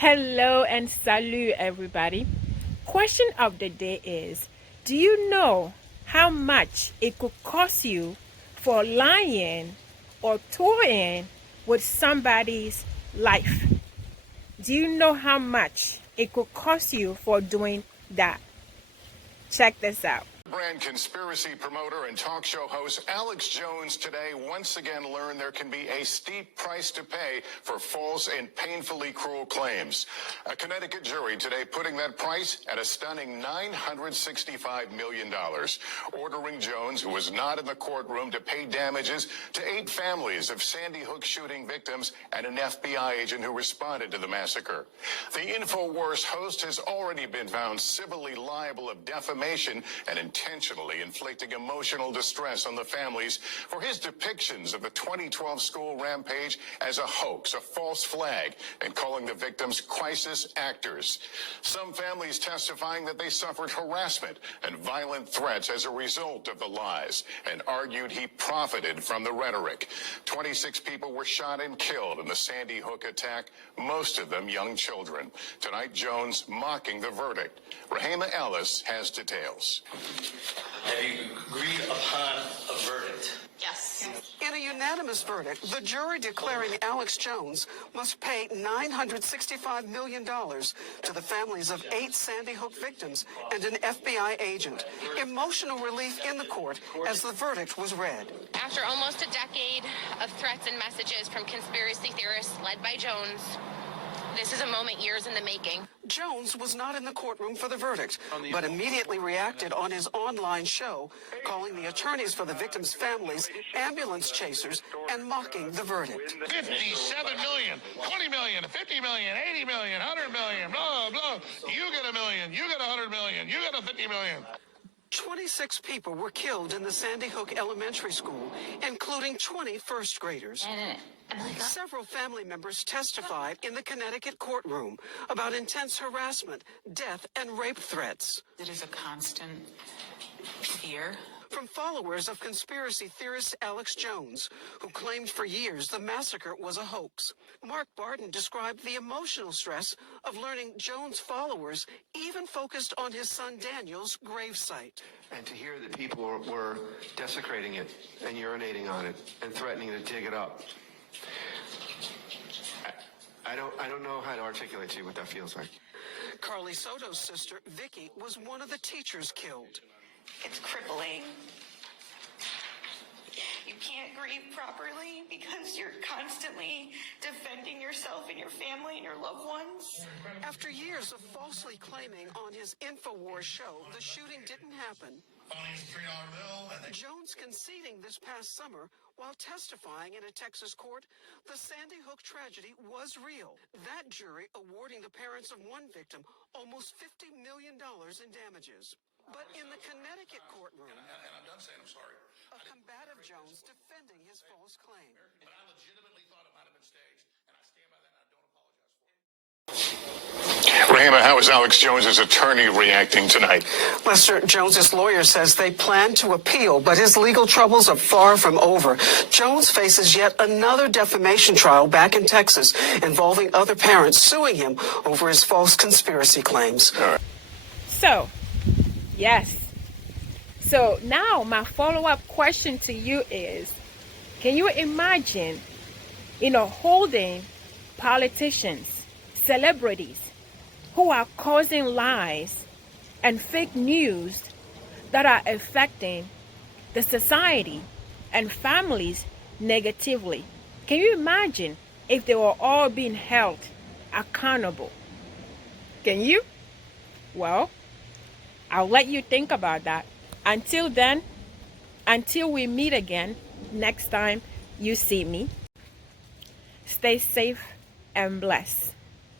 Hello and salut, everybody. Question of the day is, do you know how much it could cost you for lying or toying with somebody's life? Do you know how much it could cost you for doing that? Check this out. Brand conspiracy promoter and talk show host Alex Jones today once again learned there can be a steep price to pay for false and painfully cruel claims. A Connecticut jury today putting that price at a stunning $965 million, ordering Jones, who was not in the courtroom, to pay damages to 8 families of Sandy Hook shooting victims and an FBI agent who responded to the massacre. The InfoWars host has already been found civilly liable of defamation and intentionally inflicting emotional distress on the families for his depictions of the 2012 school rampage as a hoax, a false flag, and calling the victims crisis actors. Some families testifying that they suffered harassment and violent threats as a result of the lies, and argued he profited from the rhetoric. 26 people were shot and killed in the Sandy Hook attack, most of them young children. Tonight, Jones mocking the verdict. Rahema Ellis has details. Have you agreed upon a verdict? Yes. In a unanimous verdict, the jury declaring Alex Jones must pay $965 million to the families of 8 Sandy Hook victims and an FBI agent. Emotional relief in the court as the verdict was read. After almost a decade of threats and messages from conspiracy theorists led by Jones, this is a moment years in the making. Jones was not in the courtroom for the verdict, but immediately reacted on his online show, calling the attorneys for the victims' families ambulance chasers and mocking the verdict. 57 million, 20 million, 50 million, 80 million, 100 million, blah, blah. You get $1 million, you get 100 million, you get 50 million. 26 people were killed in the Sandy Hook Elementary School, including 20 first graders. Several family members testified in the Connecticut courtroom about intense harassment, death, and rape threats. It is a constant fear. From followers of conspiracy theorist Alex Jones, who claimed for years the massacre was a hoax. Mark Barden described the emotional stress of learning Jones' followers even focused on his son Daniel's gravesite. And to hear that people were desecrating it and urinating on it and threatening to dig it up. I don't know how to articulate to you what that feels like. Carly Soto's sister, Vicky, was one of the teachers killed. It's crippling. You can't grieve properly because you're constantly defending yourself and your family and your loved ones. After years of falsely claiming on his InfoWars show the shooting didn't happen, Jones conceding this past summer while testifying in a Texas court, the Sandy Hook tragedy was real. That jury awarding the parents of one victim almost $50 million in damages. But in the Connecticut courtroom, And I'm done saying I'm sorry. a combative Jones defending his false claim. But I legitimately thought it might have been staged, and I stand by that and I don't apologize for it. Rahema, how is Alex Jones's attorney reacting tonight? Lester, Jones's lawyer says they plan to appeal, but his legal troubles are far from over. Jones faces yet another defamation trial back in Texas involving other parents suing him over his false conspiracy claims. So, yes. So now my follow-up question to you is, can you imagine, holding politicians, celebrities who are causing lies and fake news that are affecting the society and families negatively? Can you imagine if they were all being held accountable? Can you? Well, I'll let you think about that. Until then, until we meet again next time you see me, stay safe and blessed.